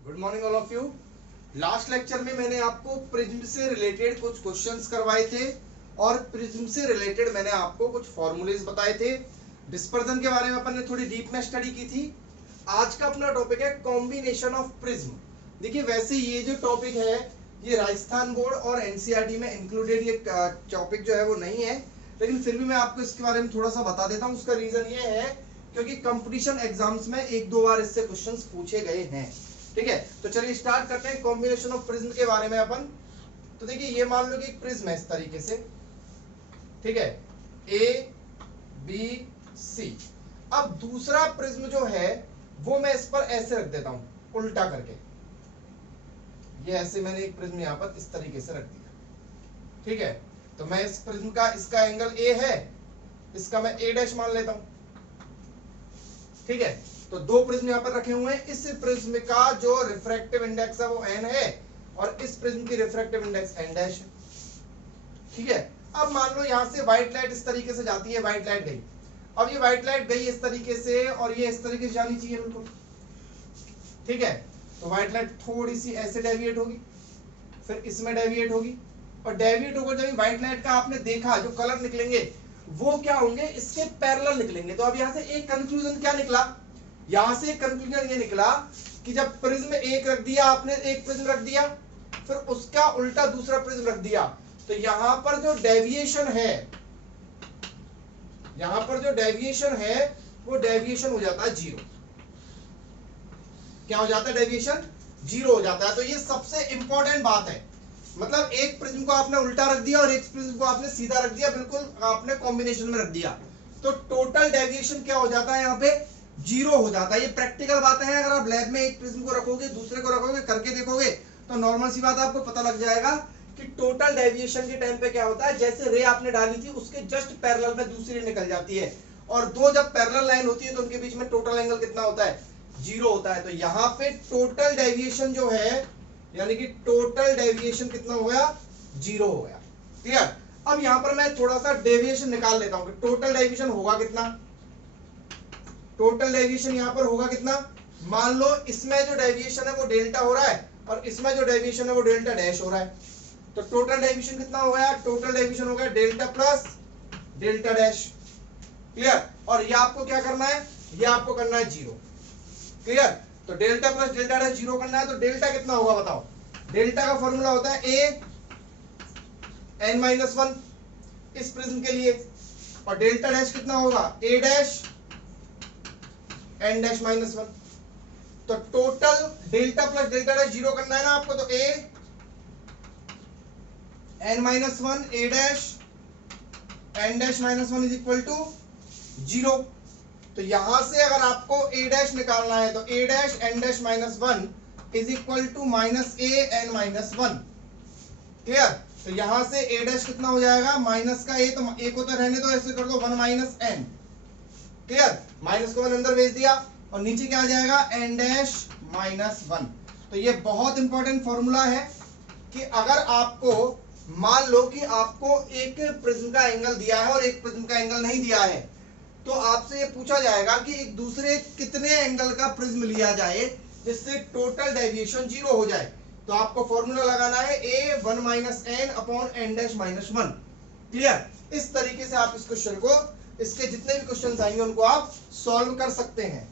Good morning all of you. Last lecture में मैंने आपको प्रिज्म से रिलेटेड कुछ क्वेश्चंस करवाए थे और प्रिज्म से रिलेटेड मैंने आपको कुछ फॉर्मूलेज बताए थे। डिस्पर्जन के बारे में अपन ने थोड़ी डीप में स्टडी की थी। आज का अपना टॉपिक है कॉम्बिनेशन ऑफ प्रिज्म। देखिए वैसे ये जो टॉपिक है ये राजस्थान बोर्ड और एनसीईआरटी में इंक्लूडेड ये टॉपिक जो है वो नहीं है, लेकिन फिर भी मैं आपको इसके बारे में थोड़ा सा बता देता हूँ। उसका रीजन ये है क्योंकि कंपटीशन एग्जाम्स में एक दो बार इससे क्वेश्चंस पूछे गए हैं। ठीक है, तो चलिए स्टार्ट करते हैं कॉम्बिनेशन ऑफ प्रिज्म के बारे में अपन। तो देखिए ये मान लो कि एक प्रिज्म है इस तरीके से, ठीक है, ए बी सी। अब दूसरा प्रिज्म जो है वो मैं इस पर ऐसे रख देता हूं उल्टा करके। ये ऐसे मैंने एक प्रिज्म यहां पर इस तरीके से रख दिया, ठीक है। तो मैं इस प्रिज्म का इसका एंगल ए है, इसका मैं ए डैश मान लेता हूं, ठीक है। तो दो प्रिज्म यहां पर रखे हुए हैं। इस प्रिज्म का जो रिफ्रैक्टिव इंडेक्स है वो n है और इस प्रिज्म की रिफ्रैक्टिव इंडेक्स n डैश है, ठीक है। अब मान लो यहां से व्हाइट लाइट इस तरीके से जाती है, व्हाइट लाइट गई। अब ये व्हाइट लाइट गई इस तरीके से और ये इस तरीके से जानी चाहिए बिल्कुल, ठीक है। तो व्हाइट लाइट थोड़ी सी ऐसे डेविएट होगी, फिर इसमें डेविएट होगी और डेविएट होकर जब व्हाइट लाइट का आपने देखा जो कलर निकलेंगे वो क्या होंगे, इसके पैरेलल निकलेंगे। तो अब यहां से एक कंक्लूजन क्या निकला, यहां से कंक्लूजन ये निकला कि जब प्रिज्म एक रख दिया आपने, एक प्रिज्म रख दिया, फिर उसका उल्टा दूसरा प्रिज्म रख दिया, तो यहां पर जो डेविएशन है, यहां पर जो डेविएशन है वो डेविएशन हो जाता है जीरो। क्या हो जाता है, डेविएशन जीरो हो जाता है। तो ये सबसे इंपॉर्टेंट बात है। मतलब एक प्रिज्म को आपने उल्टा रख दिया और एक प्रिज्म को आपने सीधा रख दिया, बिल्कुल आपने कॉम्बिनेशन में रख दिया, तो टोटल डेविएशन क्या हो जाता है, यहाँ पे जीरो हो जाता है। ये प्रैक्टिकल बातें हैं। अगर आप लैब में एक प्रिज्म को रखोगे, दूसरे को रखोगे, करके देखोगे तो नॉर्मल सी बात आपको पता लग जाएगा कि टोटल डेविएशन के टाइम पे क्या होता है। जैसे रे आपने डाली थी उसके जस्ट पैरेलल में दूसरी रे निकल जाती है और दो जब पैरेलल लाइन होती है तो उनके बीच में टोटल एंगल कितना होता है, जीरो होता है। तो यहाँ पे टोटल डेविएशन जो है, यानी कि टोटल डेविएशन कितना हो गया, जीरो हो गया। क्लियर। अब यहां पर मैं थोड़ा सा डेविएशन निकाल लेता हूं कि टोटल डेविएशन होगा कितना। टोटल डेविएशन यहां पर होगा कितना, मान लो इसमें जो डेविएशन है वो डेल्टा हो रहा है और इसमें जो डेविएशन है वो डेल्टा डैश हो रहा है। तो टोटल डेविएशन कितना हो गया, टोटल डेविएशन हो गया delta plus delta dash. Clear. और ये आपको क्या करना है, ये आपको करना है जीरो। क्लियर। तो delta plus delta dash zero करना है। तो डेल्टा कितना होगा बताओ, डेल्टा का फॉर्मूला होता है ए एन माइनस वन इस प्रिज्म के लिए, और डेल्टा डैश कितना होगा, A dash N dash minus one. तो total delta plus delta dash zero करना है ना आपको, तो A N minus one A dash N dash minus one is equal to zero. तो यहां से अगर आपको ए डैश निकालना है तो A dash N dash minus one is equal to minus A N minus one. Clear. तो यहां से ए डैश कितना हो जाएगा, माइनस का ए, तो ए को तो रहने दो, ऐसे कर दो one minus N. Clear. Minus को वन अंदर भेज दिया और नीचे क्या आ जाएगा, एन डैश माइनस वन। तो ये बहुत इंपॉर्टेंट फॉर्मूला है कि अगर आपको मान लो कि आपको एक प्रिज्म का एंगल दिया है और एक प्रिज्म का एंगल नहीं दिया है, तो आपसे ये पूछा जाएगा कि एक दूसरे कितने एंगल का प्रिज्म लिया जाए जिससे टोटल डेविएशन जीरो हो जाए। तो आपको फॉर्मूला लगाना है A one minus N upon N dash minus one. Clear. इस तरीके से आप इस क्वेश्चन को, इसके जितने भी क्वेश्चन आएंगे उनको आप सॉल्व कर सकते हैं।